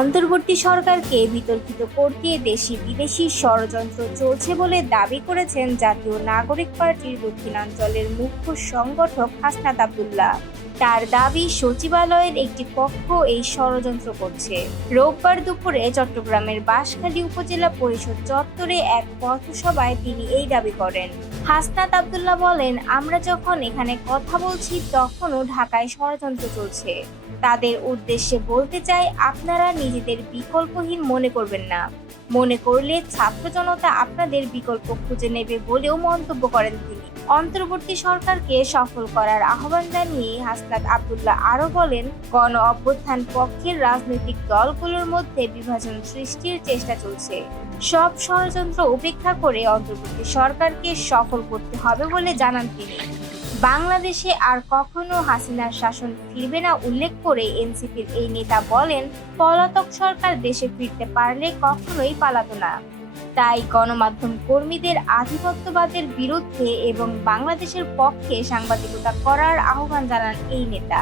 অন্তর্বর্তী সরকারকে বিতর্কিত করতে দেশি বিদেশি ষড়যন্ত্র চলছে বলে দাবি করেছেন জাতীয় নাগরিক পার্টির দক্ষিণাঞ্চলের মুখ্য সংগঠক হাসনাত আব্দুল্লাহ। তার দাবি, সচিবালয়ের একটি পক্ষ এই ষড়যন্ত্র করছে। রোববার দুপুরে চট্টগ্রামের বাঁশখালী উপজেলা পরিষদ চত্বরে এক পথসভায় তিনি এই দাবি করেন। হাসনাত আব্দুল্লাহ বলেন, আমরা যখন এখানে কথা বলছি তখনও ঢাকায় ষড়যন্ত্র চলছে। তাদের উদ্দেশ্যে বলতে চাই, আপনারা নিজেদের বিকল্পহীন মনে করবেন না। মনে করলে ছাত্র জনতা আপনাদের বিকল্প খুঁজে নেবে বলেও মন্তব্য করেন তিনি। অন্তর্বর্তী সরকারকে সফল করার আহ্বান জানিয়ে হাসনাত আব্দুল্লাহ আরও বলেন, গণ অভ্যুত্থান পক্ষের রাজনৈতিক দলগুলোর মধ্যে বিভাজন সৃষ্টির চেষ্টা চলছে। সব ষড়যন্ত্র উপেক্ষা করে অন্তর্বর্তী সরকারকে সফল করতে হবে বলে জানান তিনি। বাংলাদেশে আর কখনো হাসিনার শাসন ফিরবে না উল্লেখ করে এনসিপির এই নেতা বলেন, পলাতক সরকার দেশে ফিরতে পারলে কখনোই পালাতো না। তাই গণমাধ্যম কর্মীদের আধিপত্যবাদের বিরুদ্ধে এবং বাংলাদেশের পক্ষে সাংবাদিকতা করার আহ্বান জানান এই নেতা।